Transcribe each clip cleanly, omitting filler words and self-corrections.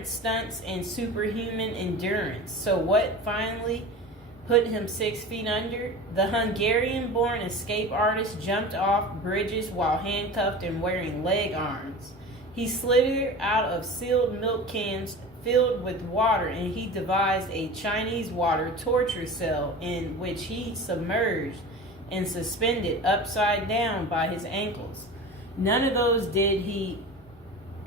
endurance stunts and superhuman endurance. So what finally put him 6 feet under? The Hungarian-born escape artist jumped off bridges while handcuffed and wearing leg irons. He slithered out of sealed milk cans filled with water, and he devised a Chinese water torture cell in which he submerged and suspended upside down by his ankles. None of those did he.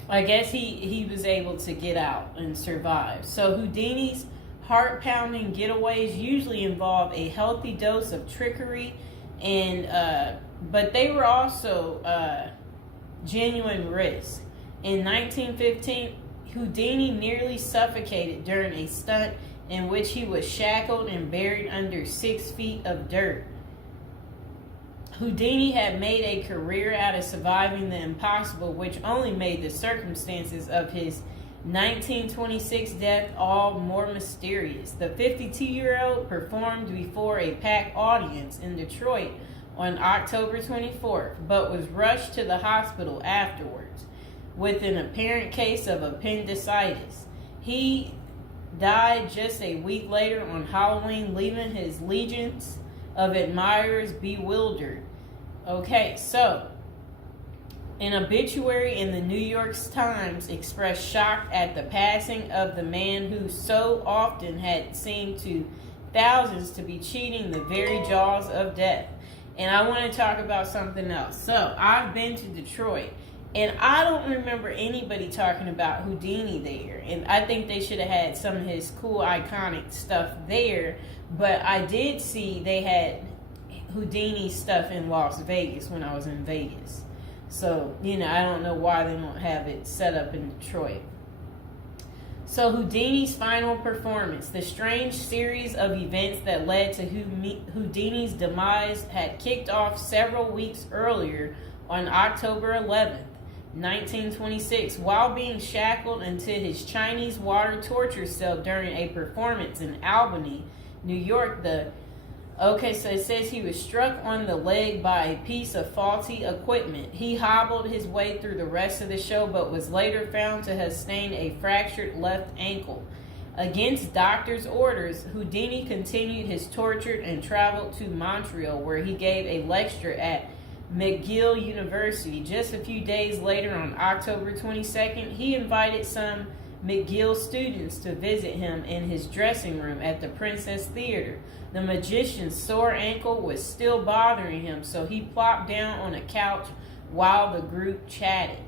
I guess he was able to get out and survive. So Houdini's heart-pounding getaways usually involve a healthy dose of trickery, and but they were also genuine risks. In 1915, Houdini nearly suffocated during a stunt in which he was shackled and buried under 6 feet of dirt. Houdini had made a career out of surviving the impossible, which only made the circumstances of his 1926 death all more mysterious. The 52-year-old performed before a packed audience in Detroit on October 24th, but was rushed to the hospital afterwards with an apparent case of appendicitis. He died just a week later on Halloween, leaving his legions of admirers bewildered. Okay, so an obituary in the New York Times expressed shock at the passing of the man who so often had seemed to thousands to be cheating the very jaws of death. And I want to talk about something else. So I've been to Detroit, and I don't remember anybody talking about Houdini there. And I think they should have had some of his cool, iconic stuff there. But I did see they had Houdini stuff in Las Vegas when I was in Vegas. So, I don't know why they don't have it set up in Detroit. So Houdini's final performance. The strange series of events that led to Houdini's demise had kicked off several weeks earlier on October 11th. 1926, while being shackled into his Chinese water torture cell during a performance in Albany, New York. So it says he was struck on the leg by a piece of faulty equipment. He hobbled his way through the rest of the show, but was later found to have sustained a fractured left ankle. Against doctors' orders, Houdini continued his torture and traveled to Montreal, where he gave a lecture at McGill University. Just a few days later, on October 22nd, he invited some McGill students to visit him in his dressing room at the Princess Theater. The magician's sore ankle was still bothering him, so he plopped down on a couch while the group chatted.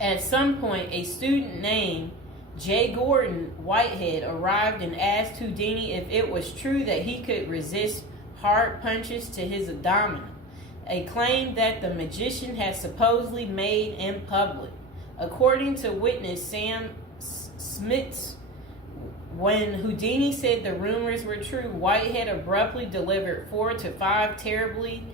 At some point, a student named J. Gordon Whitehead arrived and asked Houdini if it was true that he could resist hard punches to his abdomen, a claim that the magician had supposedly made in public. According to witness Sam Smits, when Houdini said the rumors were true, Whitehead abruptly delivered 4 to 5 terribly,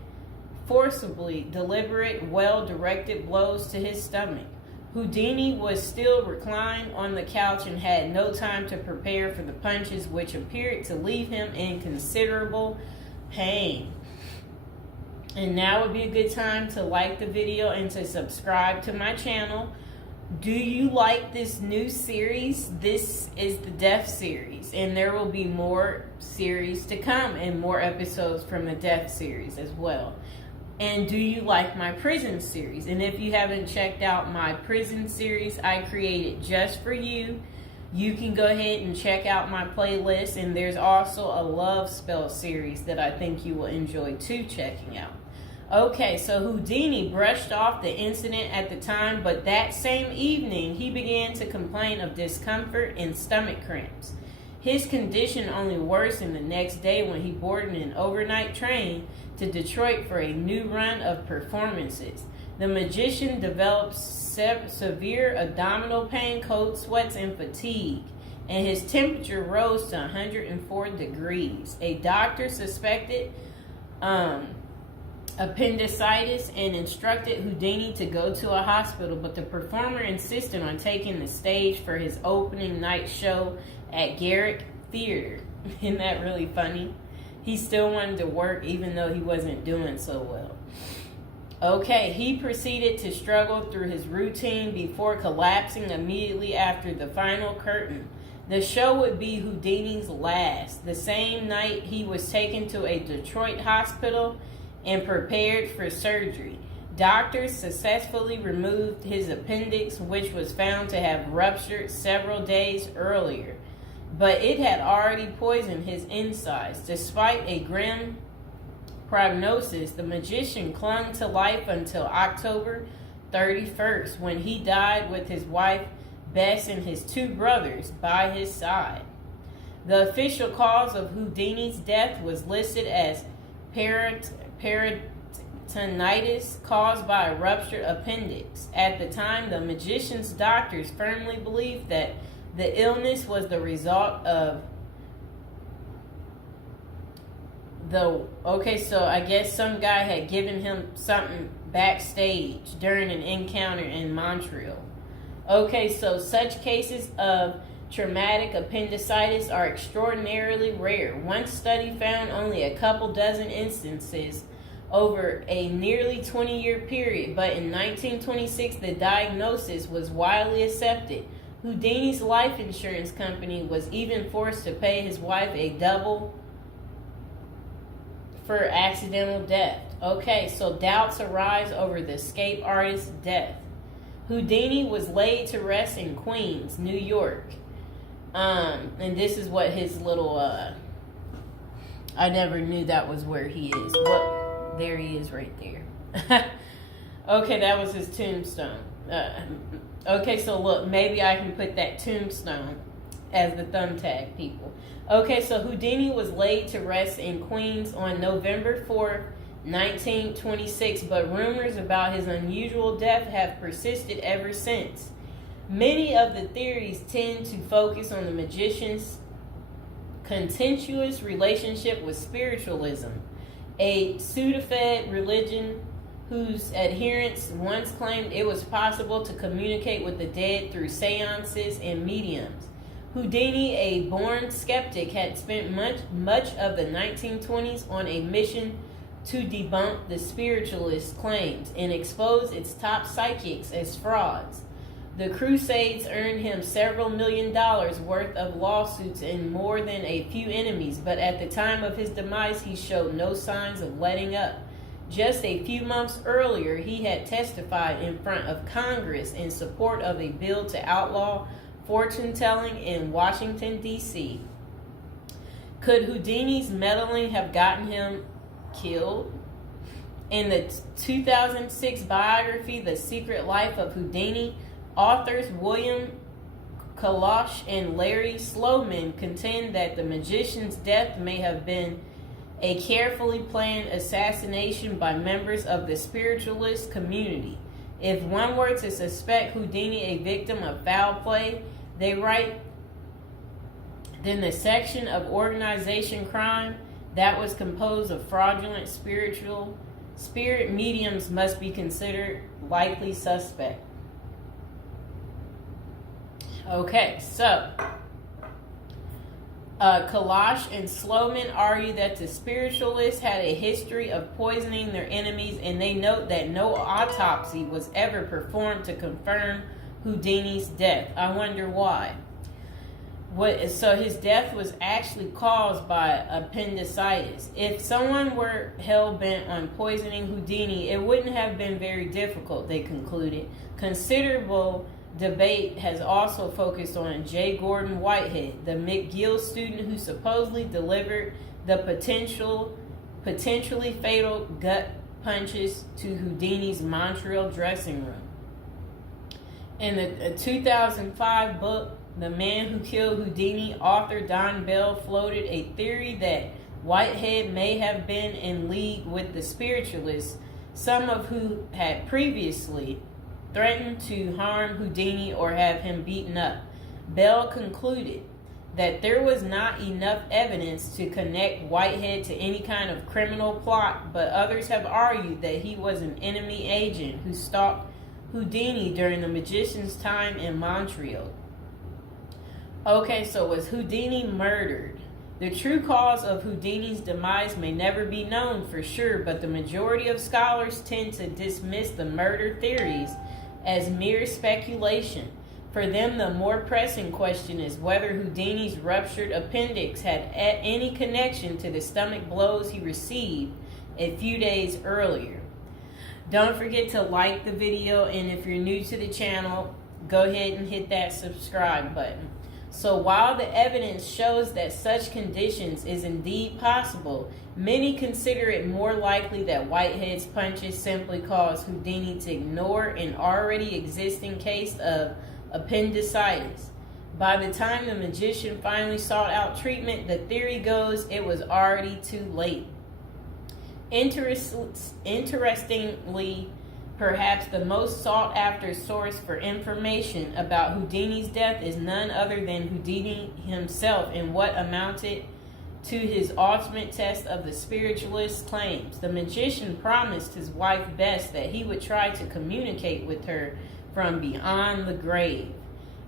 forcibly deliberate, well-directed blows to his stomach. Houdini was still reclined on the couch and had no time to prepare for the punches, which appeared to leave him in considerable pain. And now would be a good time to like the video and to subscribe to my channel. Do you like this new series? This is the Death series, and there will be more series to come and more episodes from the Death series as well. And do you like my prison series? And if you haven't checked out my prison series I created just for you, you can go ahead and check out my playlist. And there's also a love spell series that I think you will enjoy too checking out. Okay, so Houdini brushed off the incident at the time, but that same evening he began to complain of discomfort and stomach cramps. His condition only worsened the next day when he boarded an overnight train to Detroit for a new run of performances. The magician developed severe abdominal pain, cold sweats, and fatigue, and his temperature rose to 104 degrees. A doctor suspected appendicitis and instructed Houdini to go to a hospital, but the performer insisted on taking the stage for his opening night show at Garrick Theater. Isn't that really funny? He still wanted to work even though he wasn't doing so well. Okay, he proceeded to struggle through his routine before collapsing immediately after the final curtain. The show would be Houdini's last. The same night, he was taken to a Detroit hospital and prepared for surgery. Doctors successfully removed his appendix, which was found to have ruptured several days earlier, but it had already poisoned his insides. Despite a grim prognosis, the magician clung to life until October 31st, when he died with his wife Bess and his two brothers by his side. The official cause of Houdini's death was listed as peritonitis caused by a ruptured appendix. At the time, the magician's doctors firmly believed that the illness was the result of so I guess some guy had given him something backstage during an encounter in Montreal. Okay, so such cases of traumatic appendicitis are extraordinarily rare. One study found only a couple dozen instances over a nearly 20-year period, but in 1926 the diagnosis was widely accepted. Houdini's life insurance company was even forced to pay his wife a double for accidental death. Okay, so doubts arise over the escape artist's death. Houdini was laid to rest in Queens, New York. And this is what his little, I never knew that was where he is. Well, there he is right there. Okay, that was his tombstone. Okay, so look, maybe I can put that tombstone as the thumbtack, people. Okay, so Houdini was laid to rest in Queens on November 4th, 1926, but rumors about his unusual death have persisted ever since. Many of the theories tend to focus on the magician's contentious relationship with spiritualism, a pseudo-fed religion whose adherents once claimed it was possible to communicate with the dead through seances and mediums. Houdini, a born skeptic, had spent much of the 1920s on a mission to debunk the spiritualist claims and expose its top psychics as frauds. The crusades earned him several $1 million worth of lawsuits and more than a few enemies, but at the time of his demise, he showed no signs of letting up. Just a few months earlier, he had testified in front of Congress in support of a bill to outlaw fortune-telling in Washington, D.C. Could Houdini's meddling have gotten him killed? In the 2006 biography, The Secret Life of Houdini, authors William Kalash and Larry Sloman contend that the magician's death may have been a carefully planned assassination by members of the spiritualist community. If one were to suspect Houdini a victim of foul play, they write, then the section of organization crime that was composed of fraudulent spirit mediums must be considered likely suspect. Okay, so Kalash and Sloman argue that the spiritualists had a history of poisoning their enemies, and they note that no autopsy was ever performed to confirm Houdini's death. I wonder why. So his death was actually caused by appendicitis. If someone were hell-bent on poisoning Houdini, it wouldn't have been very difficult, they concluded. Considerable debate has also focused on J. Gordon Whitehead, the McGill student who supposedly delivered the potentially fatal gut punches to Houdini's Montreal dressing room. In the 2005 book, The Man Who Killed Houdini, author Don Bell floated a theory that Whitehead may have been in league with the spiritualists, some of who had previously threatened to harm Houdini or have him beaten up. Bell concluded that there was not enough evidence to connect Whitehead to any kind of criminal plot, but others have argued that he was an enemy agent who stalked Houdini during the magician's time in Montreal. Okay, so was Houdini murdered? The true cause of Houdini's demise may never be known for sure, but the majority of scholars tend to dismiss the murder theories as mere speculation. For them, the more pressing question is whether Houdini's ruptured appendix had any connection to the stomach blows he received a few days earlier. Don't forget to like the video, and if you're new to the channel, go ahead and hit that subscribe button. So while the evidence shows that such conditions is indeed possible, many consider it more likely that Whitehead's punches simply caused Houdini to ignore an already existing case of appendicitis. By the time the magician finally sought out treatment, the theory goes it was already too late. Interestingly, perhaps the most sought after source for information about Houdini's death is none other than Houdini himself in what amounted to his ultimate test of the spiritualist's claims. The magician promised his wife Bess that he would try to communicate with her from beyond the grave.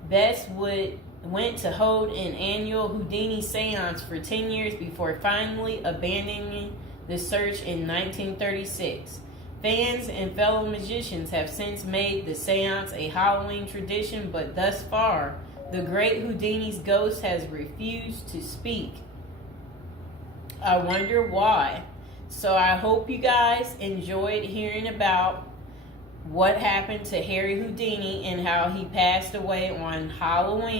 Bess went to hold an annual Houdini seance for 10 years before finally abandoning the search in 1936. Fans and fellow magicians have since made the seance a Halloween tradition, but thus far, the great Houdini's ghost has refused to speak. I wonder why. So I hope you guys enjoyed hearing about what happened to Harry Houdini and how he passed away on Halloween.